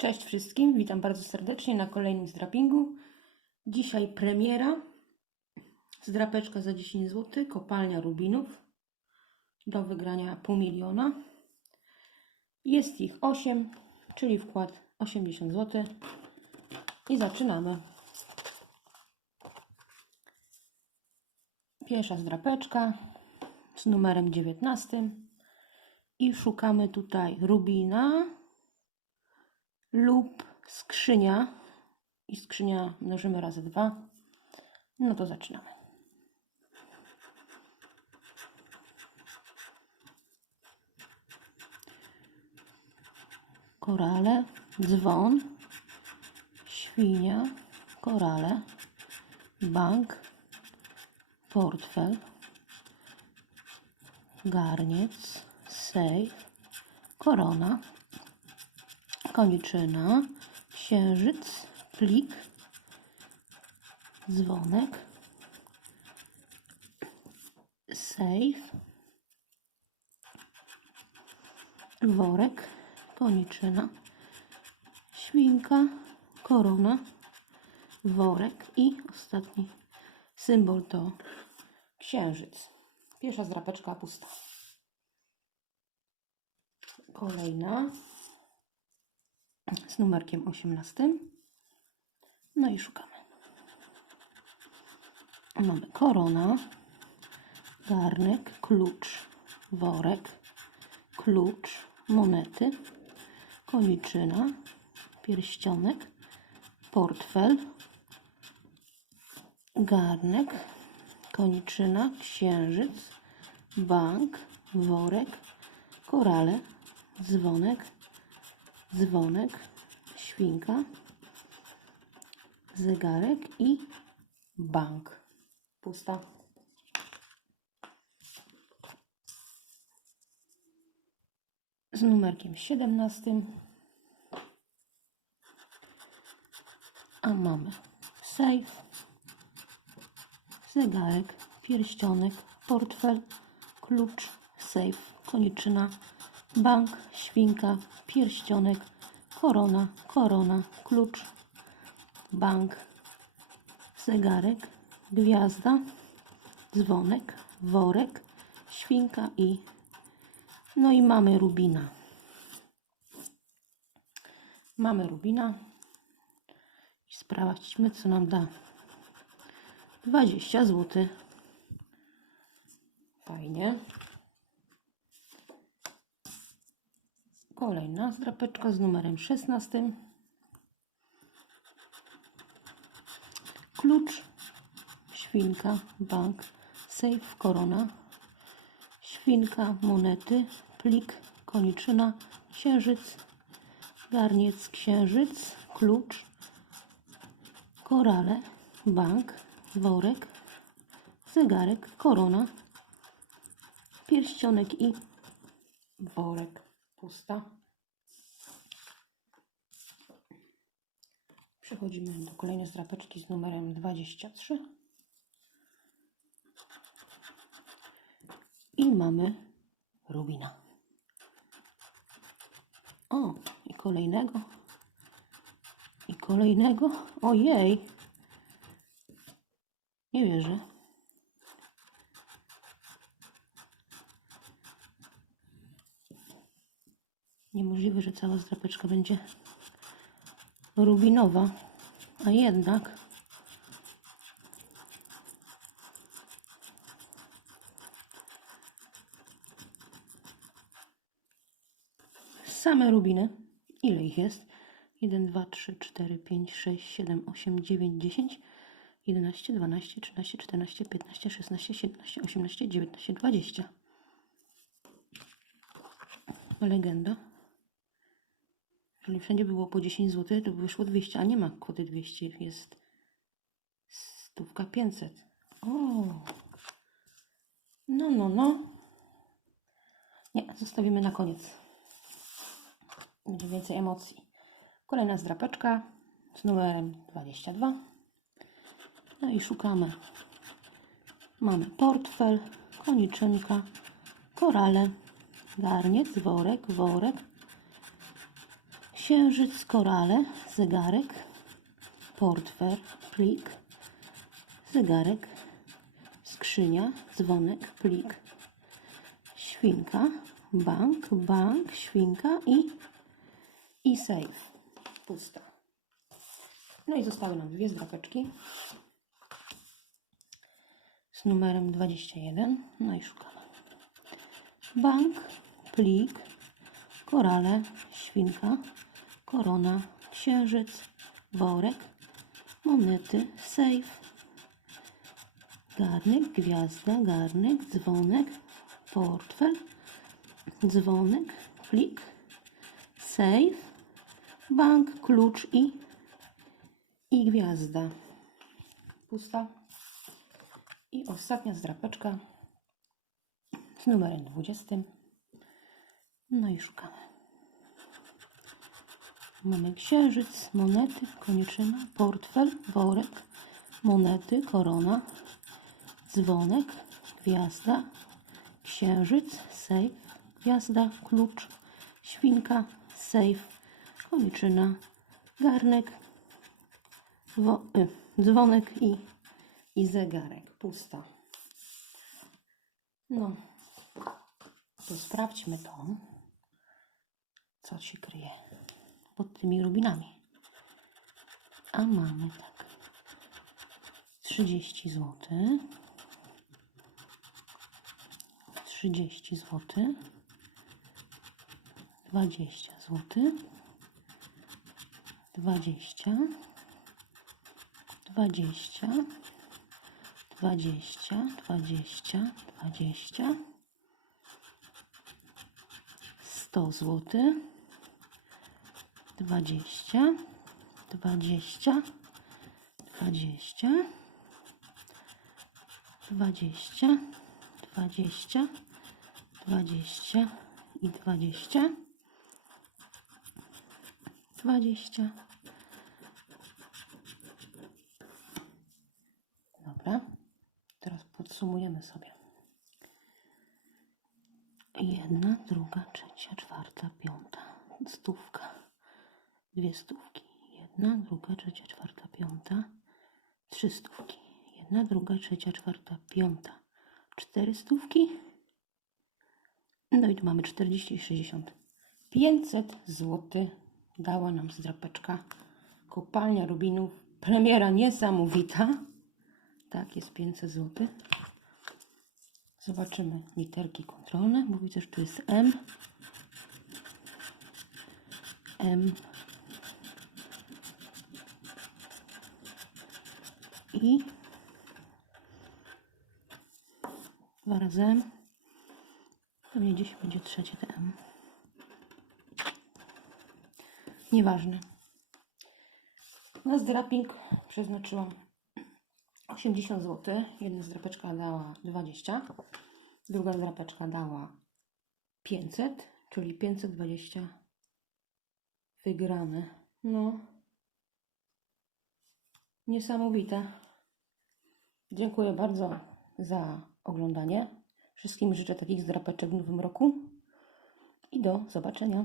Cześć wszystkim, witam bardzo serdecznie na kolejnym zdrapingu. Dzisiaj premiera. Zdrapeczka za 10 zł, kopalnia rubinów. Do wygrania pół miliona. Jest ich 8, czyli wkład 80 zł. I zaczynamy. Pierwsza zdrapeczka z numerem 19. I szukamy tutaj rubina lub skrzynia i skrzynia mnożymy razy dwa. No to zaczynamy. Korale, dzwon, świnia, korale, bank, portfel, garniec, sejf, korona, koniczyna, księżyc, plik, dzwonek, sejf, worek, koniczyna, świnka, korona, worek i ostatni symbol to księżyc. Pierwsza zdrapeczka pusta. Kolejna z numerkiem 18. No i szukamy. Mamy korona, garnek, klucz, worek, klucz, monety, koniczyna, pierścionek, portfel, garnek, koniczyna, księżyc, bank, worek, korale, dzwonek, dzwonek, świnka, zegarek i bank. Pusta. Z numerkiem 17. A mamy sejf, zegarek, pierścionek, portfel, klucz, sejf, koniczyna, bank, świnka, pierścionek, korona, korona, klucz, bank, zegarek, gwiazda, dzwonek, worek, świnka i no i mamy rubina. Mamy rubina i sprawdźmy co nam da. 20 zł. Fajnie. Kolejna zdrapeczka z numerem 16. Klucz, świnka, bank, sejf, korona, świnka, monety, plik, koniczyna, księżyc, garniec, księżyc, klucz, korale, bank, worek, zegarek, korona, pierścionek i worek pusta. Przechodzimy do kolejnej zdrapeczki z numerem 23. I mamy rubina. O, i kolejnego. I kolejnego. Ojej. Nie wierzę. Niemożliwe, że cała zdrapeczka będzie rubinowa, a jednak same rubiny. Ile ich jest? 1, 2, 3, 4, 5, 6, 7, 8, 9, 10, 11, 12, 13, 14, 15, 16, 17, 18, 19, 20. Legenda. Jeżeli wszędzie było po 10 zł, to by wyszło 200, a nie ma kwoty 200, jest stówka 500. O! No, no, no. Nie, zostawimy na koniec. Będzie więcej emocji. Kolejna zdrapeczka z numerem 22. No i szukamy. Mamy portfel, koniczynka, korale, garniec, worek, worek, księżyc, korale, zegarek, portfel, plik, zegarek, skrzynia, dzwonek, plik, świnka, bank, bank, świnka i, i safe. Pusta. No i zostały nam dwie zdrapeczki z numerem 21. No i szukamy. Bank, plik, korale, świnka, korona, księżyc, worek, monety, safe, garnek, gwiazda, garnek, dzwonek, portfel, dzwonek, plik, safe, bank, klucz i, i gwiazda. Pusta. I ostatnia zdrapeczka z numerem 20. No i szukamy. Mamy księżyc, monety, koniczyna, portfel, worek, monety, korona, dzwonek, gwiazda, księżyc, sejf, gwiazda, klucz, świnka, sejf, koniczyna, garnek, wo, y, dzwonek i, i zegarek. Pusta. No, to sprawdźmy to, co się kryje pod tymi rubinami. A mamy tak. 30 zł. 30 zł. 20 zł. 20. 20. 20, 20, 20, 100 zł, 20, 20, 20, 20, 20, 20 i 20, 20. Dobra. Teraz podsumujemy sobie. Jedna, druga, trzecia, czwarta, piąta. Stówka. Dwie stówki. Jedna, druga, trzecia, czwarta, piąta. Trzy stówki. Jedna, druga, trzecia, czwarta, piąta. Cztery stówki. No i tu mamy 40 i 60. 500 zł dała nam zdrapeczka. Kopalnia Rubinów. Premiera niesamowita. Tak, jest 500 zł. Zobaczymy literki kontrolne, widzę, że tu jest M. M. I. Dwa razy M. Pewnie gdzieś będzie trzecie te M. Nieważne. Na zdraping przeznaczyłam 80 zł. Jedna zdrapeczka dała 20, druga zdrapeczka dała 500, czyli 520 wygrane. No, niesamowite. Dziękuję bardzo za oglądanie. Wszystkim życzę takich zdrapeczek w nowym roku i do zobaczenia.